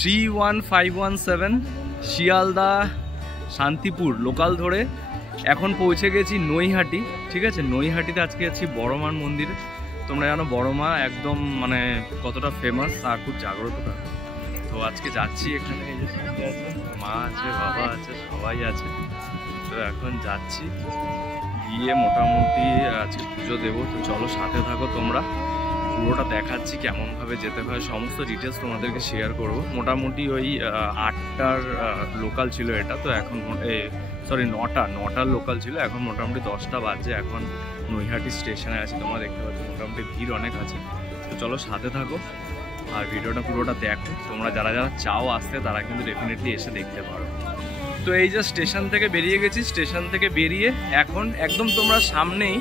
31517 Sealdah Shantipur local ধরে এখন পৌঁছে গেছি নৈহাটি। ঠিক আছে, নৈহাটিতে আজকে আছি বড়মার মন্দিরে। তোমরা জানো বড়মা একদম মানে কতটা ফেমাস আর খুব জাগ্রত। তো আজকে যাচ্ছি এখানে, এই যে মা আছে, বাবা আছে, সবাই আছে। তো এখন যাচ্ছি, গিয়ে মোটামুটি আজকে পুজো দেবো। তো চলো সাথে থাকো তোমরা, পুরোটা দেখাচ্ছি কেমনভাবে যেতে হয়, সমস্ত ডিটেলস তোমাদেরকে শেয়ার করবো। মোটামুটি ওই 8টার লোকাল ছিল এটা, তো এখন সরি 9টার লোকাল ছিল, এখন মোটামুটি 10টা বাজে। এখন নৈহাটি স্টেশনে আছি, তোমরা দেখতে পাচ্ছ মোটামুটি ভিড় অনেক আছে। তো চলো সাথে থাকো আর ভিডিওটা পুরোটা দেখো। তোমরা যারা যারা চাও আসতে তারা কিন্তু ডেফিনেটলি এসে দেখতে পারো। তো এই যে স্টেশন থেকে বেরিয়ে গেছি, স্টেশন থেকে বেরিয়ে এখন একদম তোমরা সামনেই,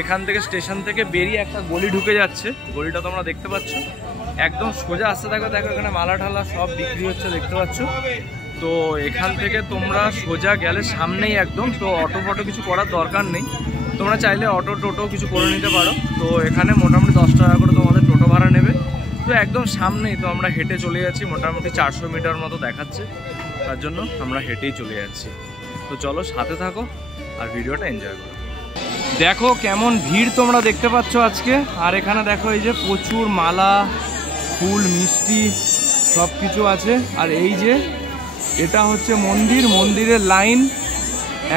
এখান থেকে স্টেশন থেকে বেরিয়ে একটা গলি ঢুকে যাচ্ছে, গলিটা তোমরা দেখতে পাচ্ছ। একদম সোজা আসতে থাকো, দেখো এখানে মালা ঠালা সব বিক্রি হচ্ছে, দেখতে পাচ্ছ। তো এখান থেকে তোমরা সোজা গেলে সামনেই একদম, তো অটো ফটো কিছু করার দরকার নেই, তোমরা চাইলে অটো টোটো কিছু করে নিতে পারো। তো এখানে মোটামুটি 10 টাকা করে তোমাদের টোটো ভাড়া নেবে। তো একদম সামনেই, তো আমরা হেঁটে চলে যাচ্ছি, মোটামুটি 400 মিটার মতো দেখাচ্ছে, তার জন্য আমরা হেঁটেই চলে যাচ্ছি। তো চলো সাথে থাকো আর ভিডিওটা এনজয় করো। দেখো কেমন ভিড় তোমরা দেখতে পাচ্ছ আজকে। আর এখানে দেখো এই যে প্রচুর মালা, ফুল, মিষ্টি সব কিছু আছে। আর এই যে এটা হচ্ছে মন্দির, মন্দিরের লাইন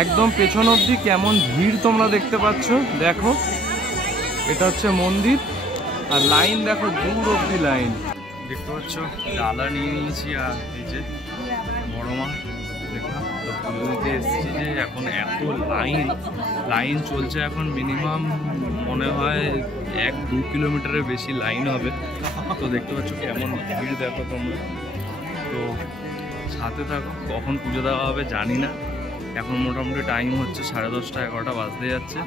একদম পেছন অবধি কেমন ভিড় তোমরা দেখতে পাচ্ছ। দেখো এটা হচ্ছে মন্দির, আর লাইন দেখো দূর অবধি লাইন দেখতে পাচ্ছ। ডালা নিয়ে নিয়েছি, আর এই যে বড়মা দেখলাম। তো পুজো দিতে এসেছি যে এখন এত লাইন চলছে এখন, মিনিমাম মনে হয় 1-2 কিলোমিটারের বেশি লাইন হবে। তো দেখতে পাচ্ছ কেমন ভিড় দেখো তোমরা। তো সাথে থাকো, কখন পুজো দেওয়া হবে জানি না। এখন মোটামুটি টাইম হচ্ছে 10:30 11টা বাজতে যাচ্ছে।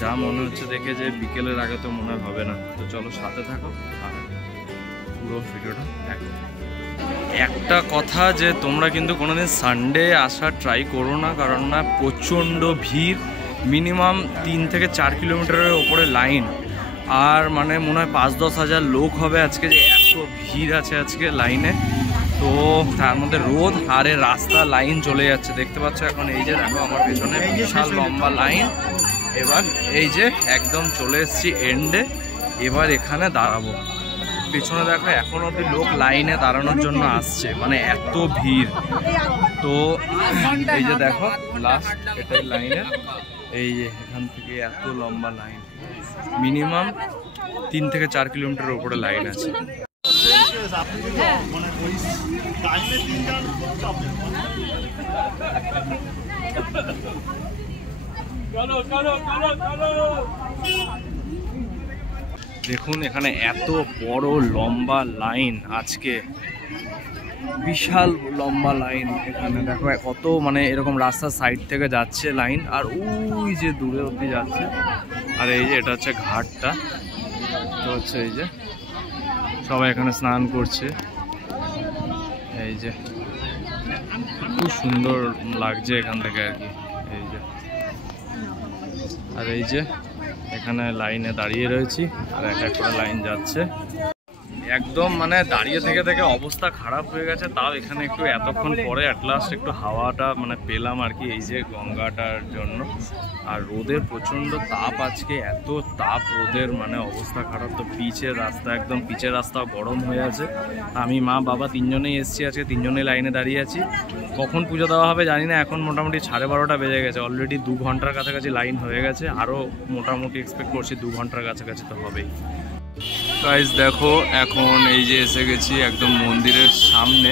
যা মনে হচ্ছে দেখে যে বিকেলের আগে তো মনে হবে না। তো চলো সাথে থাকো আর পুরো ভিডিওটা দেখো। একটা কথা যে তোমরা কিন্তু কোনোদিন সানডে আসার ট্রাই করো না, কারণ না প্রচণ্ড ভিড়, মিনিমাম 3 থেকে 4 কিলোমিটারের ওপরে লাইন। আর মানে মনে হয় 5-10 হাজার লোক হবে আজকে, যে এত ভিড় আছে আজকে লাইনে। তো তার মধ্যে রোদ, হারে রাস্তা লাইন চলে যাচ্ছে দেখতে পাচ্ছ। এখন এই যে দেখো আমার পেছনে বিশাল লম্বা লাইন। এবার এই যে একদম চলে এসেছি এন্ডে, এবার এখানে দাঁড়াবো। পেছনে দেখো এখন অব্দি লোক লাইনে দাঁড়ানোর জন্য আসছে, মানে এত ভিড়। তো এই যে দেখো লাস্ট এটাই লাইনের, এই যে এখান থেকে এত লম্বা লাইন, মিনিমাম 3 থেকে 4 কিলোমিটারের উপরে লাইন আছে। দেখুন এখানে এত বড় লম্বা লাইন আজকে, বিশাল লম্বা লাইন। এখানে দেখো কত মানে এরকম রাস্তার সাইড থেকে যাচ্ছে লাইন, আর ওই যে দূরে অবধি যাচ্ছে। আর এই যে এটা হচ্ছে ঘাটটা, তো হচ্ছে এই যে সবাই এখানে স্নান করছে। এই যে খুব সুন্দর লাগছে এখান থেকে আর কি। এই যে আর এই যে এখানে লাইনে দাঁড়িয়ে রয়েছি, আর এক এক করে লাইন যাচ্ছে। একদম মানে দাঁড়িয়ে থেকে থেকে অবস্থা খারাপ হয়ে গেছে, তাও এখানে একটু এতক্ষণ পরে অ্যাট লাস্ট একটু হাওয়াটা মানে পেলাম আর কি, এই যে গঙ্গাটার জন্য। আর রোদের প্রচণ্ড তাপ আজকে, এত তাপ রোদের, মানে অবস্থা খারাপ। তো পিচের রাস্তা, একদম পিচের রাস্তা গরম হয়ে আছে। আমি মা বাবা 3জনেই এসেছি আজকে, 3জনেই লাইনে দাঁড়িয়ে আছি। কখন পুজো দেওয়া হবে জানি না, এখন মোটামুটি 12:30 বেজে গেছে। অলরেডি 2 ঘন্টার কাছাকাছি লাইন হয়ে গেছে, আরও মোটামুটি এক্সপেক্ট করছি 2 ঘন্টার কাছাকাছি তো হবেই। গাইস দেখো এখন এই যে এসে গেছি একদম মন্দিরের সামনে।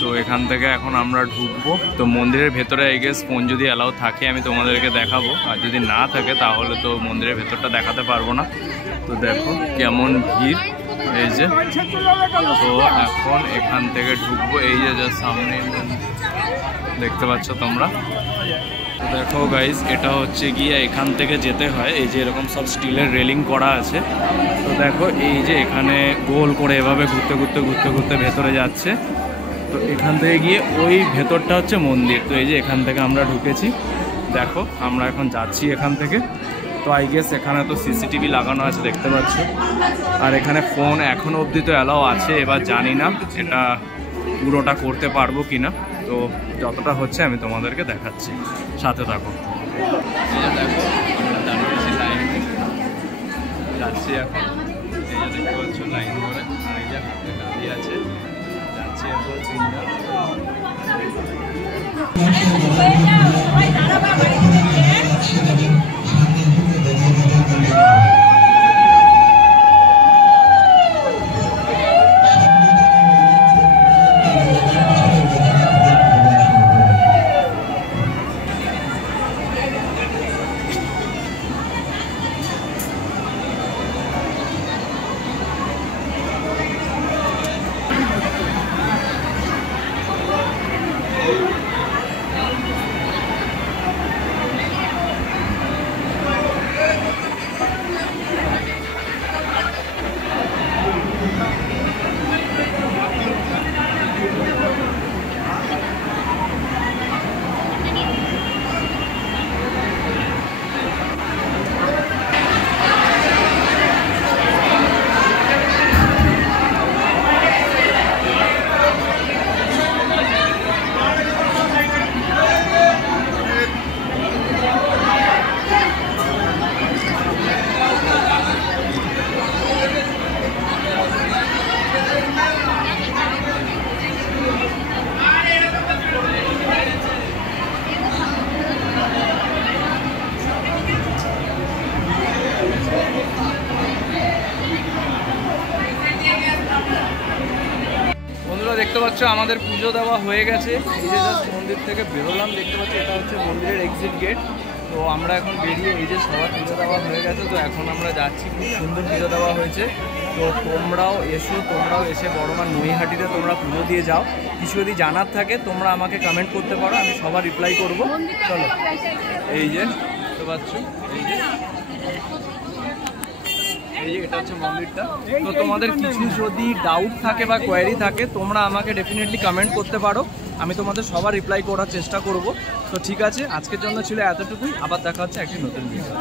তো এখান থেকে এখন আমরা ঢুকবো। তো মন্দিরের ভেতরে আই গেস ফোন যদি অ্যালাউ থাকে আমি তোমাদেরকে দেখাবো, আর যদি না থাকে তাহলে তো মন্দিরের ভেতরটা দেখাতে পারবো না। তো দেখো কেমন ভিড়, এই যে। তো এখন এখান থেকে ঢুকবো, এই যে যা সামনে দেখতে পাচ্ছ তোমরা। দেখো গাইজ এটা হচ্ছে গিয়ে এখান থেকে যেতে হয়, এই যে এরকম সব স্টিলের রেলিং করা আছে। তো দেখো এই যে এখানে গোল করে এভাবে ঘুরতে ঘুরতে ঘুরতে ঘুরতে ভেতরে যাচ্ছে। তো এখান থেকে গিয়ে ওই ভেতরটা হচ্ছে মন্দির। তো এই যে এখান থেকে আমরা ঢুকেছি, দেখো আমরা এখন যাচ্ছি এখান থেকে। তো আই গেস এখানে তো সিসিটিভি লাগানো আছে দেখতে পাচ্ছ, আর এখানে ফোন এখনও অবধি তো অ্যালাও আছে, এবার জানি না এটা পুরোটা করতে পারবো কিনা। তো যতটা হচ্ছে আমি তোমাদেরকে দেখাচ্ছি, সাথে থাকো। দেখো আমরা দাঁড়িয়েছি লাইনে, যাচ্ছি এখন। এই যে দেখতে পাচ্ছ লাইন ধরে, আর এই যে হাতে গাড়ি আছে, যাচ্ছি এখন তিনজন। দেখতে পাচ্ছ আমাদের পুজো দেওয়া হয়ে গেছে। এই যে জাস্ট মন্দির থেকে বেরোলাম, দেখতে পাচ্ছ এটা হচ্ছে মন্দিরের এক্সিট গেট। তো আমরা এখন বেরিয়ে, এই যে সবার পুজো দেওয়া হয়ে গেছে, তো এখন আমরা যাচ্ছি। খুব সুন্দর পুজো দেওয়া হয়েছে। তো তোমরাও এসো, তোমরাও এসে বড়মার নৈহাটিতে তোমরা পুজো দিয়ে যাও। কিছু যদি জানার থাকে তোমরা আমাকে কমেন্ট করতে পারো, আমি সবার রিপ্লাই করব। চলো, এই যে দেখতে পাচ্ছ, এই যে এটা হচ্ছে মন্দিরটা। তো তোমাদের কিছু যদি ডাউট থাকে বা কোয়ারি থাকে তোমরা আমাকে ডেফিনেটলি কমেন্ট করতে পারো, আমি তোমাদের সবার রিপ্লাই করার চেষ্টা করব। তো ঠিক আছে, আজকের জন্য ছিল এতটুকুই। আবার দেখা হচ্ছে একটি নতুন ভিডিও।